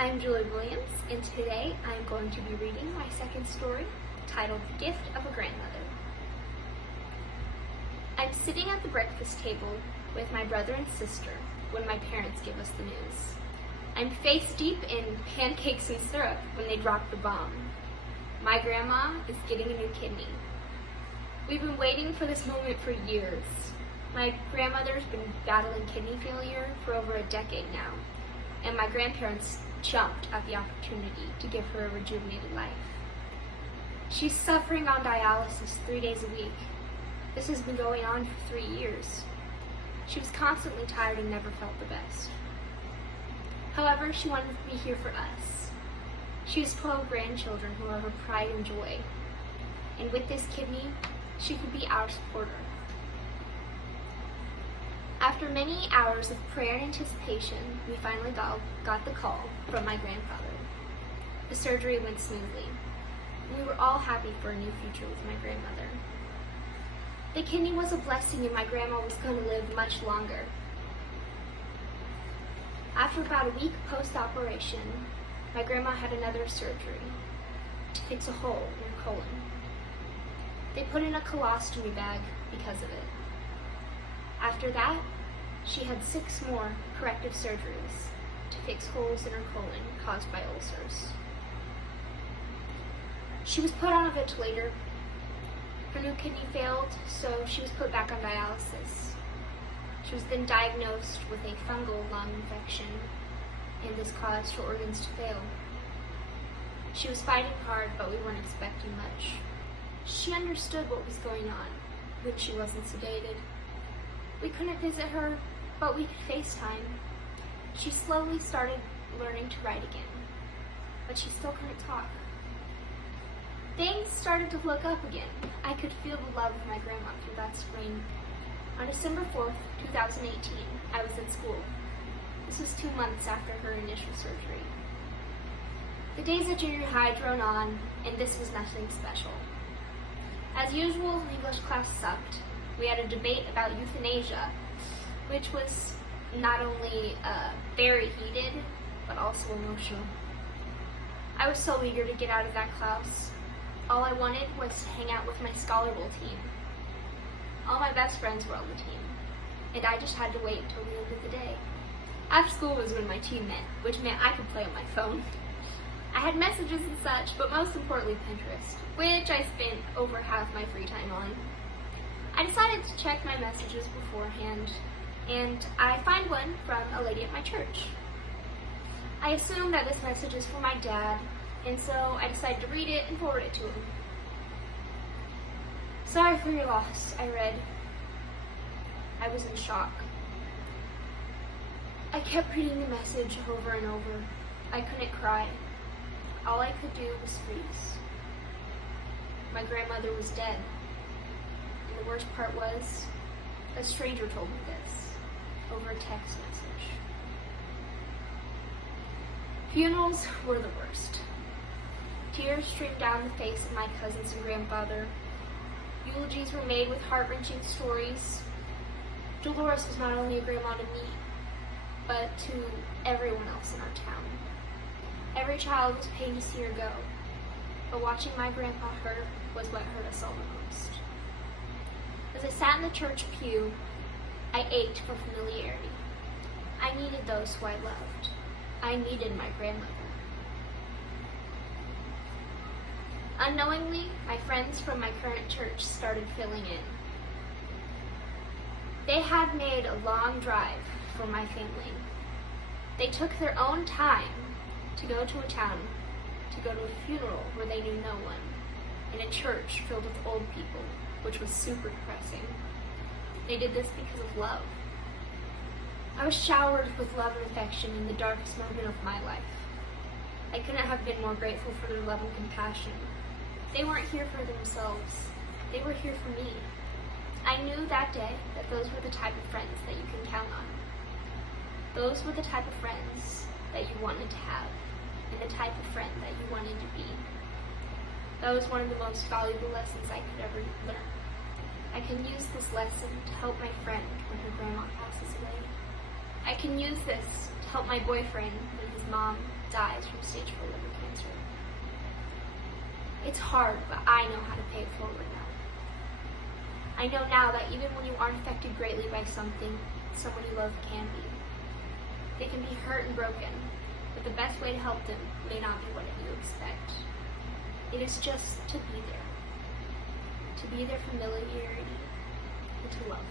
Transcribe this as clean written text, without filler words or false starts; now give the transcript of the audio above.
I'm Julie Williams, and today I'm going to be reading my second story, titled The Gift of a Grandmother. I'm sitting at the breakfast table with my brother and sister when my parents give us the news. I'm face deep in pancakes and syrup when they drop the bomb. My grandma is getting a new kidney. We've been waiting for this moment for years. My grandmother's been battling kidney failure for over a decade now, and my grandparents jumped at the opportunity to give her a rejuvenated life. She's suffering on dialysis 3 days a week. This has been going on for 3 years. She was constantly tired and never felt the best. However, she wanted to be here for us. She has 12 grandchildren who are her pride and joy. And with this kidney, she could be our supporter. After many hours of prayer and anticipation, we finally got the call from my grandfather. The surgery went smoothly, and we were all happy for a new future with my grandmother. The kidney was a blessing, and my grandma was going to live much longer. After about a week post-operation, my grandma had another surgery to fix a hole in her colon. They put in a colostomy bag because of it. After that, she had 6 more corrective surgeries to fix holes in her colon caused by ulcers. She was put on a ventilator. Her new kidney failed, so she was put back on dialysis. She was then diagnosed with a fungal lung infection, and this caused her organs to fail. She was fighting hard, but we weren't expecting much. She understood what was going on when she wasn't sedated. We couldn't visit her, but we could FaceTime. She slowly started learning to write again, but she still couldn't talk. Things started to look up again. I could feel the love of my grandma through that spring. On December 4th, 2018, I was at school. This was 2 months after her initial surgery. The days at junior high drone on, and this was nothing special. As usual, English class sucked. We had a debate about euthanasia, which was not only very heated, but also emotional. I was so eager to get out of that class. All I wanted was to hang out with my Scholar Bowl team. All my best friends were on the team, and I just had to wait until the end of the day. After school was when my team met, which meant I could play on my phone. I had messages and such, but most importantly Pinterest, which I spent over half my free time on. I decided to check my messages beforehand, and I find one from a lady at my church. I assume that this message is for my dad, and so I decided to read it and forward it to him. "Sorry for your loss," I read. I was in shock. I kept reading the message over and over. I couldn't cry. All I could do was freeze. My grandmother was dead. And the worst part was, a stranger told me this over a text message. Funerals were the worst. Tears streamed down the face of my cousins and grandfather. Eulogies were made with heart-wrenching stories. Dolores was not only a grandma to me, but to everyone else in our town. Every child was pained to see her go, but watching my grandpa hurt was what hurt us all the most. As I sat in the church pew, I ached for familiarity. I needed those who I loved. I needed my grandmother. Unknowingly, my friends from my current church started filling in. They had made a long drive for my family. They took their own time to go to a town, to go to a funeral where they knew no one, in a church filled with old people, which was super depressing. They did this because of love. I was showered with love and affection in the darkest moment of my life. I couldn't have been more grateful for their love and compassion. They weren't here for themselves. They were here for me. I knew that day that those were the type of friends that you can count on. Those were the type of friends that you wanted to have, and the type of friend that you wanted to be. That was one of the most valuable lessons I could ever learn. I can use this lesson to help my friend when her grandma passes away. I can use this to help my boyfriend when his mom dies from stage 4 liver cancer. It's hard, but I know how to pay it forward now. I know now that even when you aren't affected greatly by something, someone you love can be. They can be hurt and broken, but the best way to help them may not be what you expect. It is just to be there. To be their familiarity and to love.